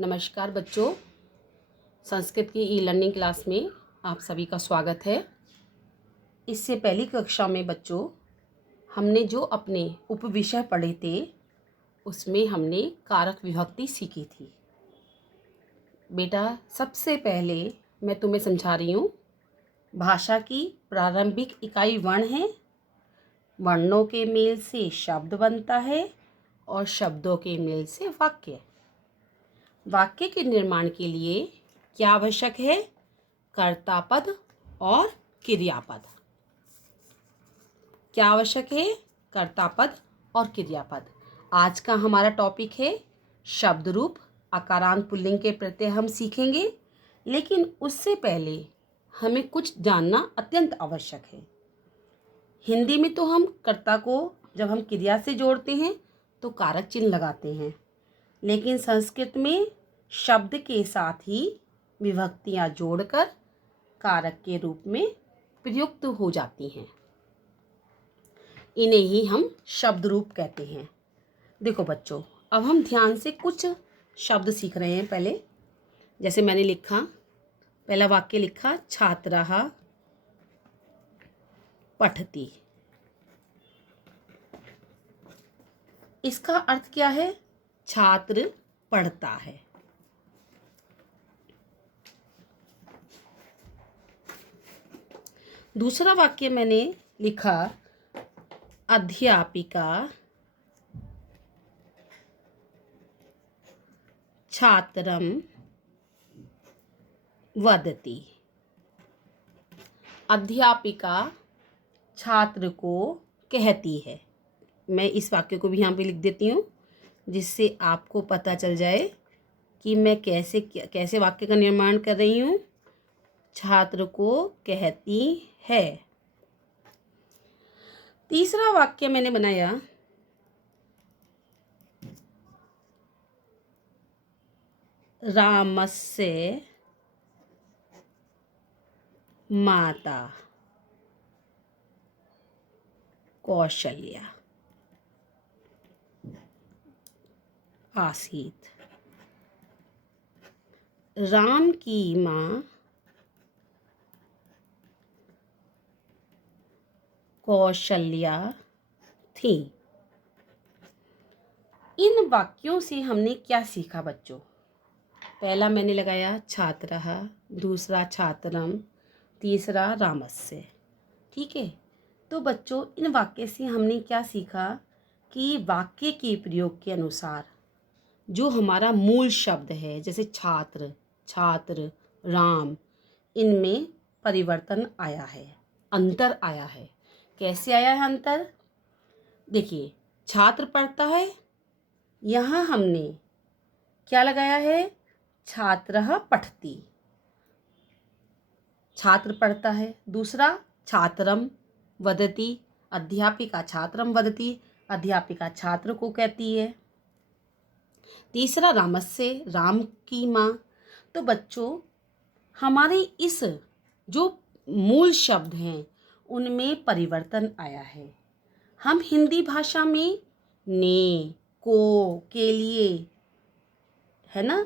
नमस्कार बच्चों, संस्कृत की ई लर्निंग क्लास में आप सभी का स्वागत है। इससे पहली कक्षा में बच्चों हमने जो अपने उपविषय पढ़े थे उसमें हमने कारक विभक्ति सीखी थी। बेटा सबसे पहले मैं तुम्हें समझा रही हूँ, भाषा की प्रारंभिक इकाई वर्ण है। वर्णों के मेल से शब्द बनता है और शब्दों के मेल से वाक्य। वाक्य के निर्माण के लिए क्या आवश्यक है? कर्ता पद और क्रियापद। क्या आवश्यक है? कर्ता पद और क्रियापद। आज का हमारा टॉपिक है शब्द रूप। अकारांत पुल्लिंग के प्रत्यय हम सीखेंगे, लेकिन उससे पहले हमें कुछ जानना अत्यंत आवश्यक है। हिंदी में तो हम कर्ता को जब हम क्रिया से जोड़ते हैं तो कारक चिन्ह लगाते हैं, लेकिन संस्कृत में शब्द के साथ ही विभक्तियां जोड़कर कारक के रूप में प्रयुक्त हो जाती हैं। इन्हें ही हम शब्द रूप कहते हैं। देखो बच्चों, अब हम ध्यान से कुछ शब्द सीख रहे हैं। पहले जैसे मैंने लिखा, पहला वाक्य लिखा, छात्रः पठति। इसका अर्थ क्या है? छात्र पढ़ता है। दूसरा वाक्य मैंने लिखा, अध्यापिका छात्रम वदति। अध्यापिका छात्र को कहती है। मैं इस वाक्य को भी यहाँ पे लिख देती हूँ, जिससे आपको पता चल जाए कि मैं कैसे वाक्य का निर्माण कर रही हूँ। छात्र को कहती है। तीसरा वाक्य मैंने बनाया, रामस्य माता कौशल्या आसीत। राम की माँ कौशल्या थी। इन वाक्यों से हमने क्या सीखा बच्चों? पहला मैंने लगाया छात्रः, दूसरा छात्रम, तीसरा रामस्य। ठीक है, तो बच्चों इन वाक्य से हमने क्या सीखा कि वाक्य के प्रयोग के अनुसार जो हमारा मूल शब्द है, जैसे छात्र, छात्र, राम, इनमें परिवर्तन आया है, अंतर आया है। कैसे आया है अंतर? देखिए, छात्र पढ़ता है, यहाँ हमने क्या लगाया है? छात्रः पठति। छात्र पढ़ता है। दूसरा छात्रम वदति, अध्यापिका छात्रम वदति, अध्यापिका छात्र को कहती है। तीसरा रामस्य, राम की माँ। तो बच्चों हमारे इस जो मूल शब्द हैं उनमें परिवर्तन आया है। हम हिंदी भाषा में ने, को, के लिए, है ना,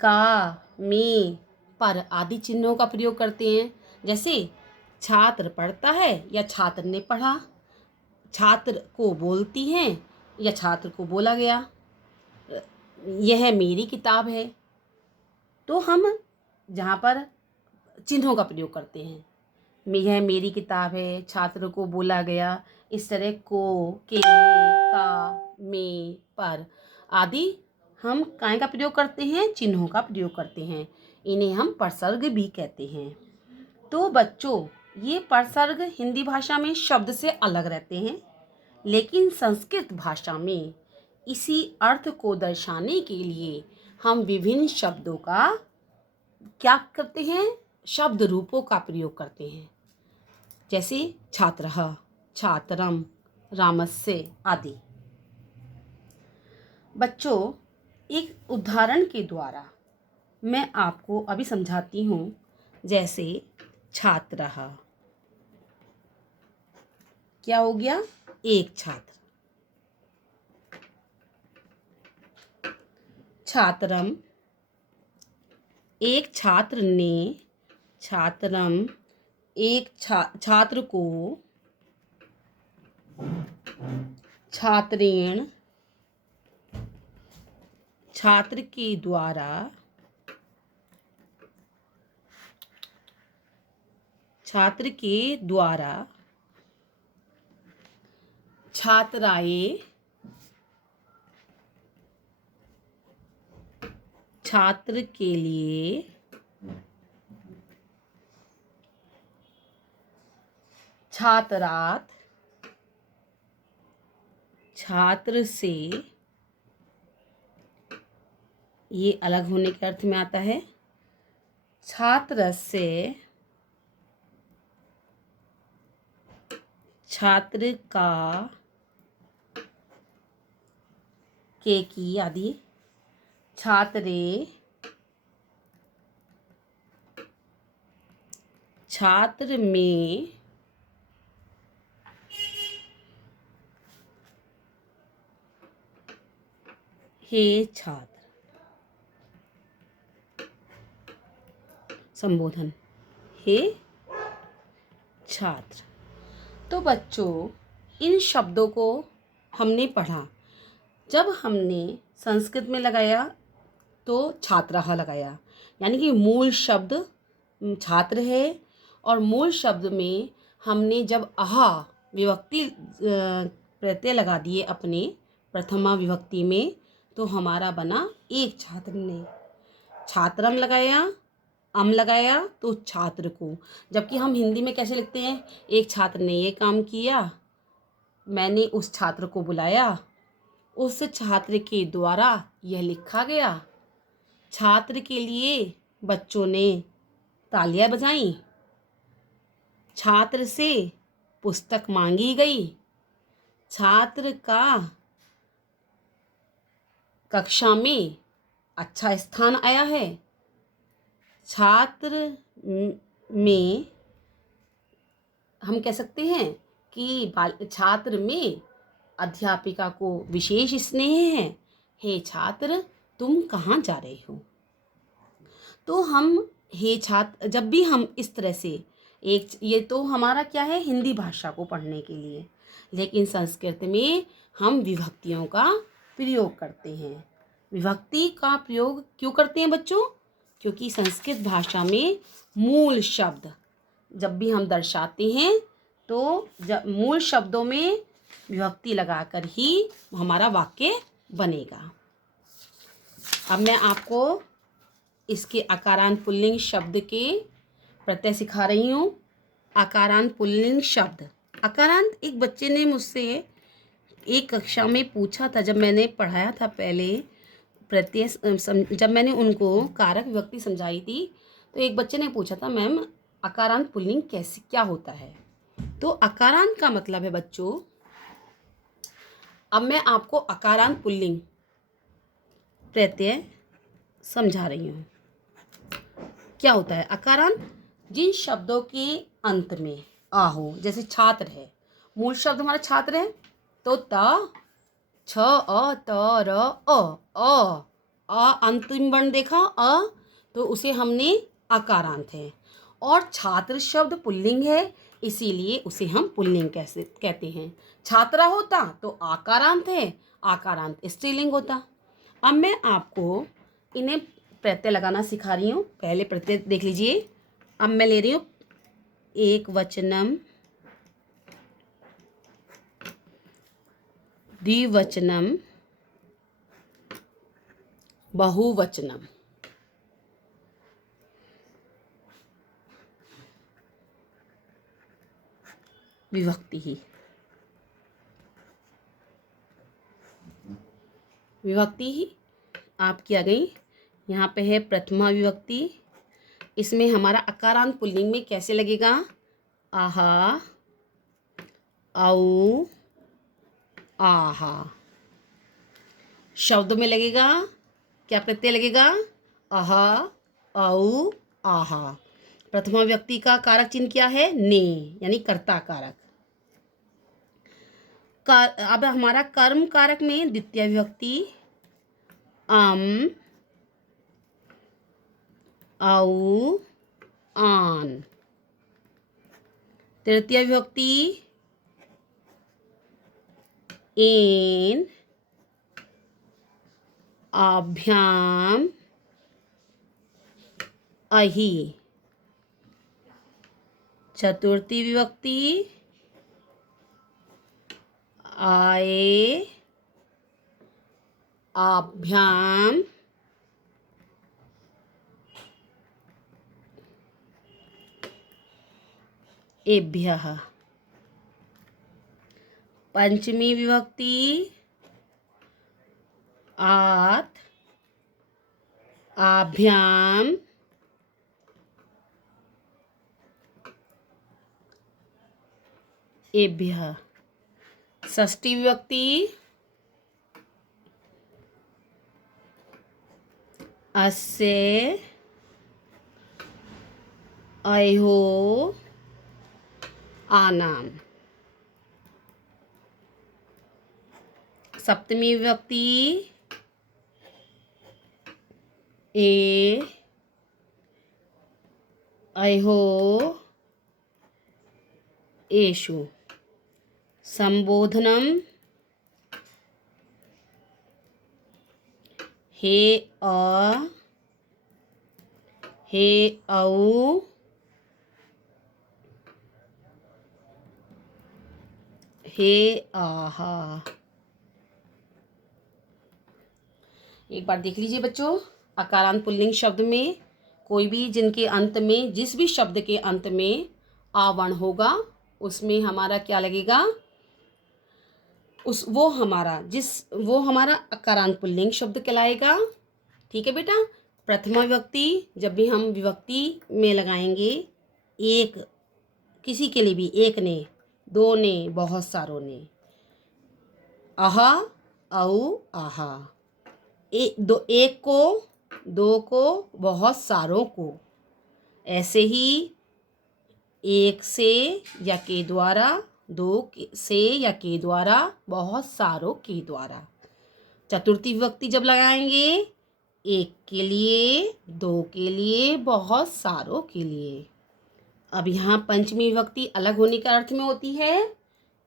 का, में, पर आदि चिन्हों का प्रयोग करते हैं। जैसे छात्र पढ़ता है या छात्र ने पढ़ा, छात्र को बोलती हैं या छात्र को बोला गया, यह मेरी किताब है। तो हम जहाँ पर चिन्हों का प्रयोग करते हैं, यह मेरी किताब है, छात्र को बोला गया, इस तरह को, के लिए, का, में, पर आदि हम काय का प्रयोग करते हैं? चिन्हों का प्रयोग करते हैं। इन्हें हम प्रसर्ग भी कहते हैं। तो बच्चों ये प्रसर्ग हिंदी भाषा में शब्द से अलग रहते हैं, लेकिन संस्कृत भाषा में इसी अर्थ को दर्शाने के लिए हम विभिन्न शब्दों का क्या करते हैं? शब्द रूपों का प्रयोग करते हैं। जैसे छात्रः, छात्रम, रामस्य आदि। बच्चों एक उदाहरण के द्वारा मैं आपको अभी समझाती हूँ। जैसे छात्रः, क्या हो गया? एक छात्र। छात्रम एक छात्र ने छात्रम एक छात्र को छात्रेण छात्र के द्वारा छात्राए छात्र के लिए छात्रात छात्र से, ये अलग होने के अर्थ में आता है। छात्र से छात्र का के की आदि छात्रे छात्र में हे छात्र। संबोधन हे छात्र। तो बच्चों, इन शब्दों को हमने पढ़ा। जब हमने संस्कृत में लगाया तो छात्रः लगाया, यानी कि मूल शब्द छात्र है, और मूल शब्द में हमने जब आहा विभक्ति प्रत्यय लगा दिए अपने प्रथमा विभक्ति में, तो हमारा बना एक छात्र ने। छात्रम लगाया, अम लगाया तो छात्र को। जबकि हम हिंदी में कैसे लिखते हैं, एक छात्र ने ये काम किया, मैंने उस छात्र को बुलाया, उस छात्र के द्वारा यह लिखा गया, छात्र के लिए बच्चों ने तालियां बजाईं, छात्र से पुस्तक मांगी गई, छात्र का कक्षा में अच्छा स्थान आया है, छात्र में हम कह सकते हैं कि छात्र में अध्यापिका को विशेष स्नेह है। हे छात्र, तुम कहाँ जा रहे हो? तो हम हे छात्र, जब भी हम इस तरह से ये तो हमारा क्या है, हिंदी भाषा को पढ़ने के लिए। लेकिन संस्कृत में हम विभक्तियों का प्रयोग करते हैं। विभक्ति का प्रयोग क्यों करते हैं बच्चों? क्योंकि संस्कृत भाषा में मूल शब्द जब भी हम दर्शाते हैं तो मूल शब्दों में विभक्ति लगाकर ही हमारा वाक्य बनेगा। अब मैं आपको इसके आकारांत पुल्लिंग शब्द के प्रत्यय सिखा रही हूँ। आकारांत पुल्लिंग शब्द। आकारांत, एक बच्चे ने मुझसे एक कक्षा में पूछा था, जब मैंने पढ़ाया था पहले प्रत्यय, जब मैंने उनको कारक विभक्ति समझाई थी, तो एक बच्चे ने पूछा था, मैम आकारांत पुल्लिंग कैसे क्या होता है? तो आकारांत का मतलब है बच्चों, अब मैं आपको आकारांत पुल्लिंग प्रत्यय समझा रही हूँ। क्या होता है आकारांत? जिन शब्दों के अंत में आ हो, जैसे छात्र है, मूल शब्द हमारा छात्र है, तो त छ अ त र अ अंतिम वर्ण देखा अ, तो उसे हमने आकारांत है। और छात्र शब्द पुल्लिंग है, इसीलिए उसे हम पुल्लिंग कैसे कहते हैं। छात्रा होता तो आकारांत है, आकारांत स्त्रीलिंग होता। अब मैं आपको इन्हें प्रत्यय लगाना सिखा रही हूँ। पहले प्रत्यय देख लीजिए। अब मैं ले रही हूँ एक वचनम, द्विवचनम, बहुवचनम। विभक्ति ही आपकी आ गई। यहाँ पे है प्रथमा विभक्ति। इसमें हमारा अकारांत पुल्लिंग में कैसे लगेगा? आहा, औ, आहा। शब्द में लगेगा, क्या प्रत्यय लगेगा? आहा, औ, आहा। प्रथमा विभक्ति का कारक चिन्ह क्या है? ने, यानी कर्ता कारक। अब हमारा कर्म कारक में द्वितीय विभक्ति अम, औ आन। तृतीय विभक्ति एन आभ्याम अहि। चतुर्थी विभक्ति आए आभ्याम एभ्यः। पंचमी विभक्ति आत आभ्याम एभ्यः। षष्ठी विभक्ति अस्य अहो आनाम। सप्तमी विभक्ति ए अहो एषु। संबोधनम हे औ हे आहा। एक बार देख लीजिए बच्चों, अकारांत पुल्लिंग शब्द में कोई भी जिनके अंत में, जिस भी शब्द के अंत में आ वर्ण होगा उसमें हमारा क्या लगेगा, वो हमारा अकारांत पुल्लिंग शब्द कहलाएगा। ठीक है बेटा। प्रथमा विभक्ति जब भी हम विभक्ति में लगाएंगे, एक किसी के लिए भी, एक ने, दो ने, बहुत सारों ने, आहा औ आहा। एक को, दो को, बहुत सारों को। ऐसे ही एक से या के द्वारा, दो से या के द्वारा, बहुत सारों के द्वारा। चतुर्थी विभक्ति जब लगाएंगे, एक के लिए, दो के लिए, बहुत सारों के लिए। अब यहाँ पंचमी विभक्ति अलग होने के अर्थ में होती है,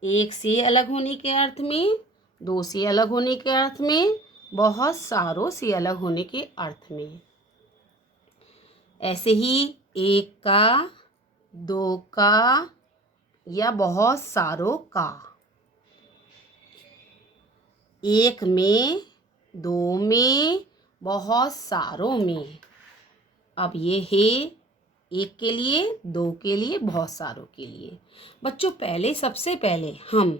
एक से अलग होने के अर्थ में, दो से अलग होने के अर्थ में, बहुत सारों से अलग होने के अर्थ में। ऐसे ही एक का, दो का या बहुत सारों का। एक में, दो में, बहुत सारों में। अब ये है एक के लिए, दो के लिए, बहुत सारों के लिए। बच्चों सबसे पहले हम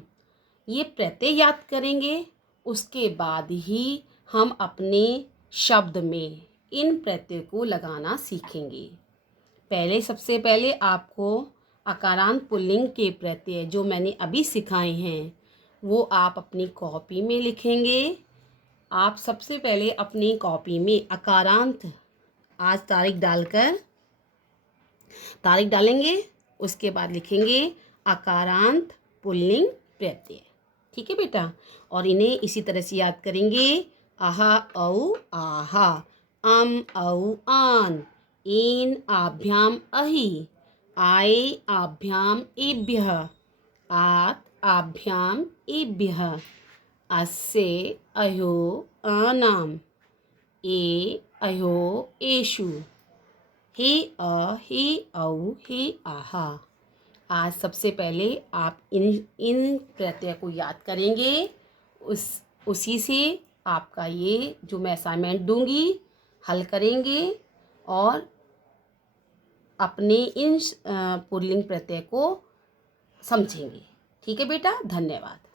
ये प्रत्यय याद करेंगे, उसके बाद ही हम अपने शब्द में इन प्रत्यय को लगाना सीखेंगे। सबसे पहले आपको अकारांत पुल्लिंग के प्रत्यय जो मैंने अभी सिखाए हैं वो आप अपनी कॉपी में लिखेंगे। आप सबसे पहले अपनी कॉपी में अकारांत, आज तारीख डालेंगे, उसके बाद लिखेंगे अकारांत पुल्लिंग प्रत्यय। ठीक है बेटा। और इन्हें इसी तरह से याद करेंगे, आहा औ आहा, औ आन, इन आभ्याम अहि, आए आभ्याम एभ्यः, आत आभ्याम एभ्यः, अस्य अहो आनाम, ए अहो एषु, हे औ हे आहा। आज सबसे पहले आप इन प्रत्यय को याद करेंगे, उसी से आपका ये जो मैं असाइनमेंट दूंगी हल करेंगे और अपने इन पुल्लिंग प्रत्यय को समझेंगे। ठीक है बेटा, धन्यवाद।